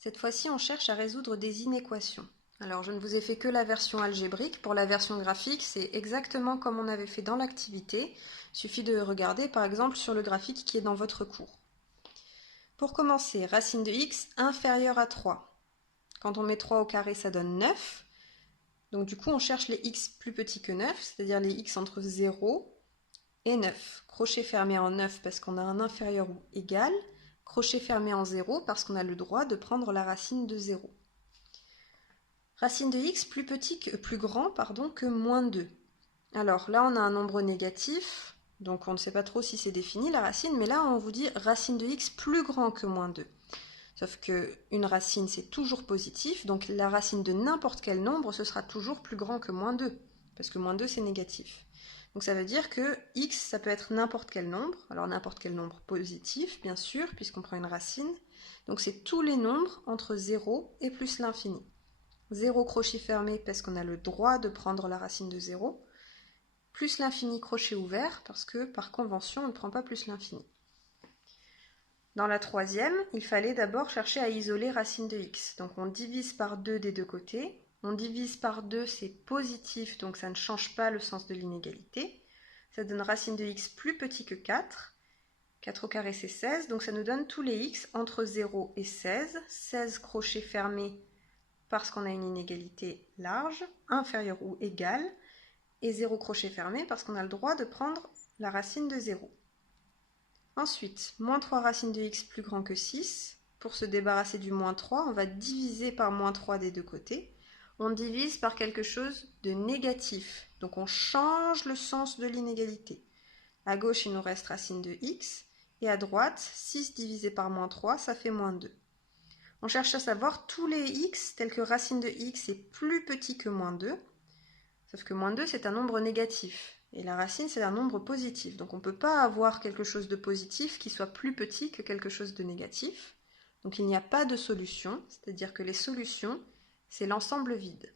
Cette fois-ci, on cherche à résoudre des inéquations. Alors, je ne vous ai fait que la version algébrique. Pour la version graphique, c'est exactement comme on avait fait dans l'activité. Il suffit de regarder, par exemple, sur le graphique qui est dans votre cours. Pour commencer, racine de x inférieure à 3. Quand on met 3 au carré, ça donne 9. Donc du coup, on cherche les x plus petits que 9, c'est-à-dire les x entre 0 et 9. Crochet fermé en 9 parce qu'on a un inférieur ou égal. Crochet fermé en 0 parce qu'on a le droit de prendre la racine de 0. Racine de x plus grand que moins 2. Alors là, on a un nombre négatif, donc on ne sait pas trop si c'est défini la racine, mais là, on vous dit racine de x plus grand que moins 2. Sauf qu'une racine, c'est toujours positif, donc la racine de n'importe quel nombre, ce sera toujours plus grand que moins 2, parce que moins 2, c'est négatif. Donc ça veut dire que x, ça peut être n'importe quel nombre, alors n'importe quel nombre positif, bien sûr, puisqu'on prend une racine. Donc c'est tous les nombres entre 0 et plus l'infini. 0 crochet fermé, parce qu'on a le droit de prendre la racine de 0, plus l'infini crochet ouvert, parce que par convention, on ne prend pas plus l'infini. Dans la troisième, il fallait d'abord chercher à isoler racine de x. Donc on divise par 2 des deux côtés. On divise par 2, c'est positif, donc ça ne change pas le sens de l'inégalité. Ça donne racine de x plus petit que 4. 4 au carré, c'est 16, donc ça nous donne tous les x entre 0 et 16. 16 crochets fermés parce qu'on a une inégalité large, inférieure ou égale, et 0 crochet fermé parce qu'on a le droit de prendre la racine de 0. Ensuite, moins 3 racine de x plus grand que 6. Pour se débarrasser du moins 3, on va diviser par moins 3 des deux côtés. On divise par quelque chose de négatif. Donc on change le sens de l'inégalité. À gauche, il nous reste racine de x. Et à droite, 6 divisé par moins 3, ça fait moins 2. On cherche à savoir tous les x tels que racine de x est plus petit que moins 2. Sauf que moins 2, c'est un nombre négatif. Et la racine, c'est un nombre positif. Donc on ne peut pas avoir quelque chose de positif qui soit plus petit que quelque chose de négatif. Donc il n'y a pas de solution, c'est-à-dire que les solutions, c'est l'ensemble vide.